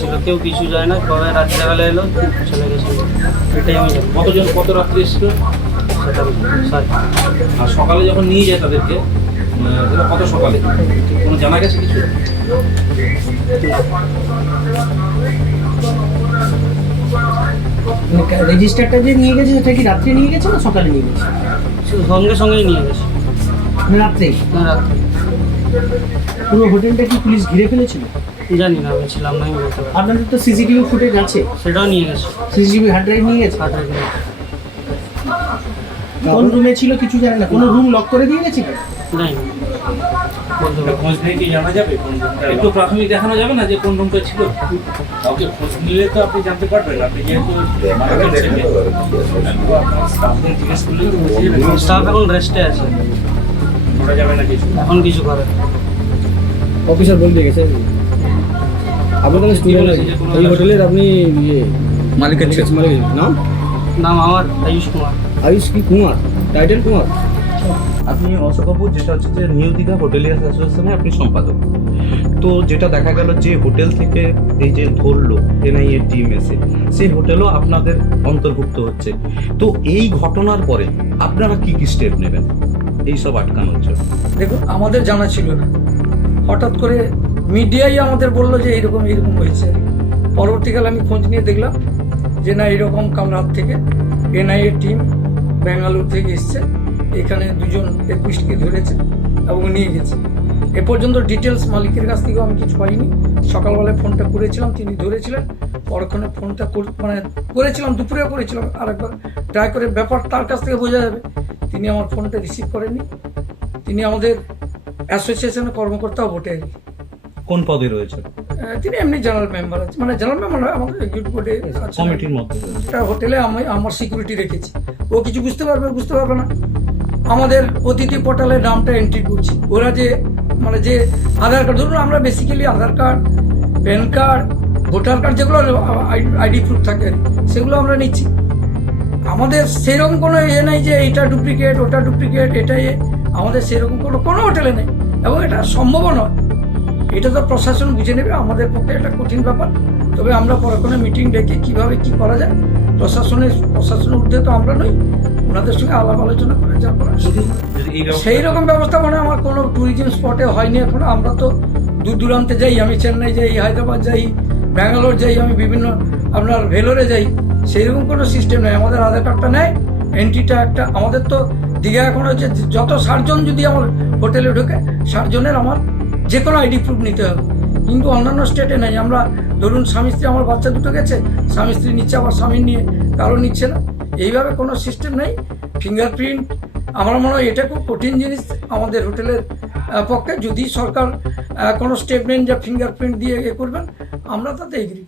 ছিল কেউ কিছু যায় না কবে? রাত্রেবেলা এলো চলে গেছে এটাই আমি জানি। কতজন কত রাত্রে এসেছিল? সেটা স্যার আর সকালে যখন নিয়ে যায় তাদেরকে কত সকালে? কোনো জানা গেছে কিছু? রেজিস্টারটা যে নিয়ে গেছে সেটা কি রাত্রে নিয়ে গেছে না সকালে নিয়ে গেছে? সঙ্গে সঙ্গেই নিয়ে গেছে। রাত্রে। রাত্রে। পুরো হোটেলটা কি পুলিশ ঘিরে ফেলেছিল? জানি না আমি ছিলাম না আমি বলতে। আপনাদের তো সিসিটিভি ফুটেজ আছে? সেটাও নিয়ে গেছে। সিসিটিভি হার্ড ড্রাইভ নিয়ে গেছে? কাটার দিনে কোন রুমে ছিল কিছু জানে না? কোনো রুম লক করে দিয়ে গেছে? কি? জানি না বলতে পারব না। খোঁজ নিয়ে কি জানা যাবে কোন রুমটা একটু প্রাথমিক দেখানো যাবে না যে কোন রুমটা ছিল? খোঁজ নিলে তো আপনি জানতে পারবেন। আপনি যেহেতু জিজ্ঞেস করলেই তো স্টাফ এখন রেস্টে আছে। করা যাবে না কিছু? এখন কিছু করে অফিসার বলে দিয়ে গেছে। আপনি তাহলে স্টুডেন্ট এই হোটেলের আপনি ইয়ে মালিকের ছেলে। মালিক নাম? নাম আমার আয়ুষ কুমার। আয়ুষ কি কুমার? টাইটেল কুমার? আপনি অশোক বাবু যেটা হচ্ছে যে নিউ দীঘা হোটেলিয়ার্স অ্যাসোসিয়েশনে আপনি সম্পাদক। তো যেটা দেখা গেল যে হোটেল থেকে এই যে ধরলো এনআইএ টিম এসে সেই হোটেলও আপনাদের অন্তর্ভুক্ত হচ্ছে। তো এই ঘটনার পরে আপনারা কি কি স্টেপ নেবেন? এই সব আটকানোর জন্য। দেখুন আমাদের জানা ছিল না। হঠাৎ করে মিডিয়াই আমাদের বলল যে এইরকম এইরকম হয়েছে। পরবর্তীকালে আমি খোঁজ নিয়ে দেখলাম যে না এরকম কাল রাত থেকে এনআইএ টিম ব্যাঙ্গালোর থেকে এসছে। এখানে দুজন একুশকে ধরেছে এবং নিয়ে গেছে। এ পর্যন্ত ডিটেলস মালিকের কাছ থেকেও আমি কিছু পাইনি। সকালবেলায় ফোনটা করেছিলাম, তিনি ধরেছিলেন। পরক্ষণে ফোনটা মানে করেছিলাম, দুপুরে করেছিলাম। আরেকবার ট্রাই করে ব্যাপার তার কাছ থেকে বোঝা যাবে। তিনি আমার ফোনটা রিসিভ করেননি। তিনি আমাদের অ্যাসোসিয়েশনের কর্মকর্তাও বটে। কোন পদে রয়েছে? তিনি এমনি জেনারেল মেম্বার আছে মানে জেনারেল মেম্বার নয় আমাদের এক্সিকিউটিভ বোর্ডে কমিটির মধ্যে একটা হোটেলে আমি আমার সিকিউরিটি রেখেছি। ও কিছু বুঝতে পারবে বুঝতে পারবে না। আমাদের অতিথি পোর্টালে নামটা এন্ট্রি করছি। ওরা যে মানে যে আধার কার্ড ধরুন আমরা basically Aadhaar card PAN card voter card যেগুলো আইডি প্রুফ থাকে সেগুলো আমরা নিচ্ছি। আমাদের সেরকম কোনো ইয়ে নেই যে এটা ডুপ্লিকেট ওটা ডুপ্লিকেট এটা এ। আমাদের সেরকম কোনো কোনো হোটেলে নেই। এবং এটা সম্ভবও নয়। এটা তো প্রশাসন বুঝে নেবে আমাদের পক্ষে এটা কঠিন ব্যাপার। তবে আমরা পরে কোনো মিটিং ডেকে কীভাবে কি করা যায় প্রশাসনের প্রশাসনের ঊর্ধ্বে তো আমরা নই ওনাদের সঙ্গে আলাপ আলোচনা করে যা করা সেই রকম ব্যবস্থা মানে আমার কোনো ট্যুরিজম স্পটে হয়নি এখনও আমরা তো দূর দূরান্তে যাই আমি চেন্নাই যাই হায়দ্রাবাদ যাই ব্যাঙ্গালোর যাই আমি বিভিন্ন আপনার ভেলোরে যাই সেই রকম কোনো সিস্টেম নেই। আমাদের আধার কার্ডটা নেয় এন্ট্রিটা একটা আমাদের তো দীঘা এখন হচ্ছে যত ষাটজন যদি আমার হোটেলে ঢোকে ষাটজনের আমার যে কোনো আইডি প্রুফ নিতে হবে। কিন্তু অন্যান্য স্টেটে নেই। আমরা ধরুন স্বামী স্ত্রী, আমার বাচ্চা দুটো গেছে, স্বামী স্ত্রী নিচ্ছে, আবার স্বামী নিয়ে কারও নিচ্ছে না। এইভাবে কোনো সিস্টেম নেই। ফিঙ্গারপ্রিন্ট আমার মনে হয় এটা খুব কঠিন জিনিস আমাদের হোটেলের পক্ষে। যদি সরকার কোনো স্টেপ নেন যা ফিঙ্গারপ্রিন্ট দিয়ে এ করবেন, আমরা তাতে এগ্রি